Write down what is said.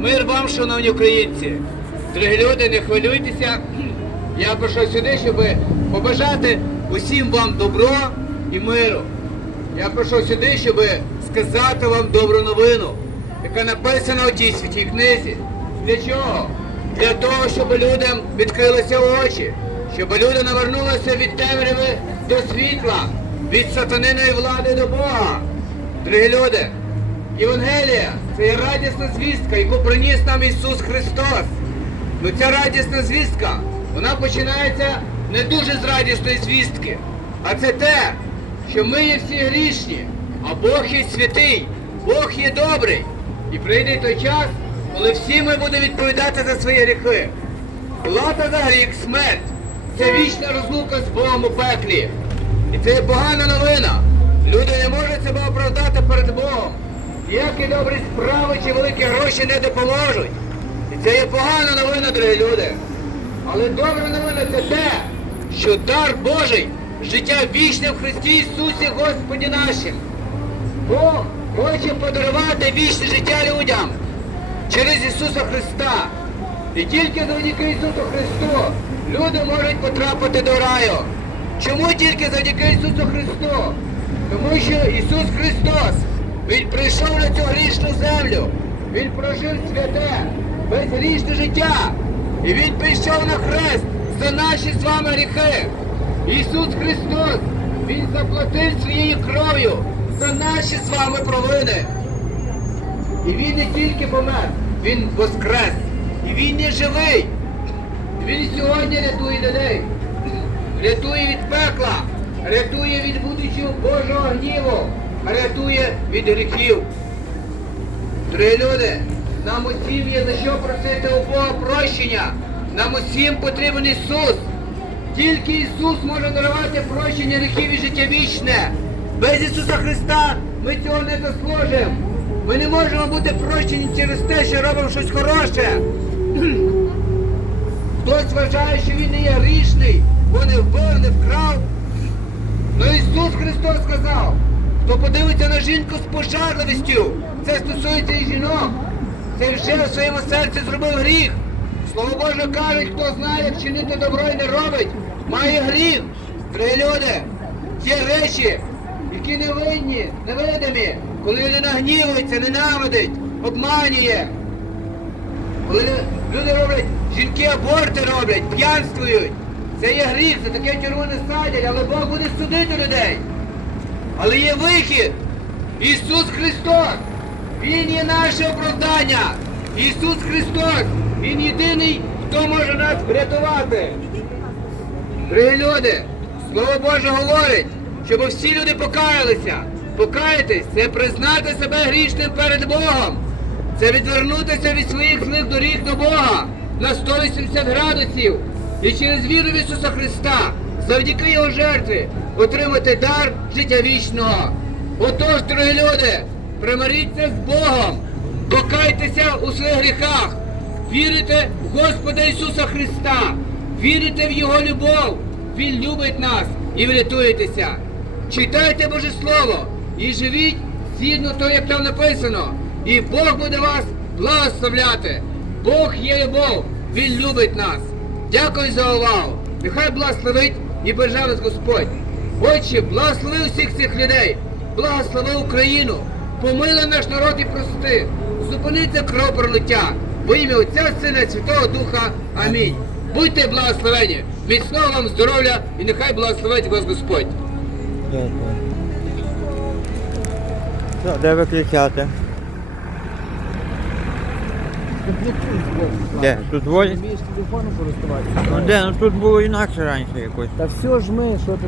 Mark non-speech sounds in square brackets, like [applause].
Мир вам, шановні українці. Дорогі люди, не хвилюйтеся. Я прийшов сюди, щоб побажати усім вам добро і миру. Я прийшов сюди, щоб сказати вам добру новину, яка написана у тій святій книзі. Для чого? Для того, щоб людям відкрилися очі, щоб люди навернулися від темряви до світла, від сатаниної влади до Бога. Дорогі люди, Євангелія це є радісна звістка, яку приніс нам Ісус Христос. Ну ця радісна звістка, вона починається не дуже з радісної звістки, а це те, що ми є всі грішні, а Бог є святий, Бог є добрий. І прийде той час, коли всі ми будемо відповідати за свої гріхи. Плата за гріх смерть. Це вічна розлука з Богом у пеклі. І це є погана новина. Люди не можуть себе оправдати перед Богом. Ніякі добрі справи чи великі гроші не допоможуть. І це є погана новина, дорогі люди. Але добра новина це те, що дар Божий, життя вічне в Христі Ісусі Господі нашим. Бог хоче подарувати вічне життя людям через Ісуса Христа. І тільки завдяки Ісусу Христу люди можуть потрапити до раю. Чому тільки завдяки Ісусу Христу? Тому що Ісус Христос, Він прийшов на цю грішну землю, Він прожив святе, безгрішне життя. І Він прийшов на хрест за наші з вами гріхи. Ісус Христос, Він заплатив своєю кров'ю за наші з вами провини. І він не тільки помер, він воскрес. І він є живий. Він сьогодні рятує людей. Рятує від пекла, рятує від будучого Божого гніву, рятує від гріхів. Три люди, нам усім є за що просити у Бога прощення. Нам усім потрібен Ісус. Тільки Ісус може дарувати прощення гріхів і життя вічне. Без Ісуса Христа ми цього не заслужимо. Ми не можемо бути прощені через те, що робимо щось хороше. [clears throat] Хтось вважає, що він не є грішний, бо не вбив, не вкрав. Ну Ісус Христос сказав, хто подивиться на жінку з пожарливістю, це стосується і жінок. Це вже в своєму серці зробив гріх. Слово Боже кажуть, хто знає, як чинити добро і не робить, має гріх. Дорогі люди, ті речі, які не винні, невидимі, коли людина гнівується, ненавидить, обманює, коли люди роблять, жінки аборти роблять, п'янствують. Це є гріх, за таке в тюрму не садять, але Бог буде судити людей. Але є вихід. Ісус Христос. Він є наше оправдання. Ісус Христос. Він єдиний, хто може нас врятувати. Дорогі люди, Слово Боже говорить, щоб всі люди покаялися. Покаятись це признати себе грішним перед Богом. Це відвернутися від своїх злих доріг до Бога на 180 градусів і через віру в Ісуса Христа, завдяки Його жертві, отримати дар життя вічного. Отож, дорогі люди, примиріться з Богом, покайтеся у своїх гріхах, вірите в Господа Ісуса Христа, вірите в Його любов. Він любить нас і врятуєтеся. Читайте Боже Слово і живіть згідно того, як там написано. І Бог буде вас благословляти. Бог є любов, Він любить нас. Дякую за увагу. Нехай благословить і вас Господь. Отче, благослови усіх цих людей, благослови Україну, помили наш народ і прости. Зупини це кров пролиття. Во ім'я Отця, Сина Святого Духа. Амінь. Будьте благословені, міцного вам здоров'я і нехай благословить вас Господь. Де виключати? Де? Тут двоє? Вмієш телефоном користуватися? Ну де? Ну тут було інакше раніше якось. Та все ж ми, що ти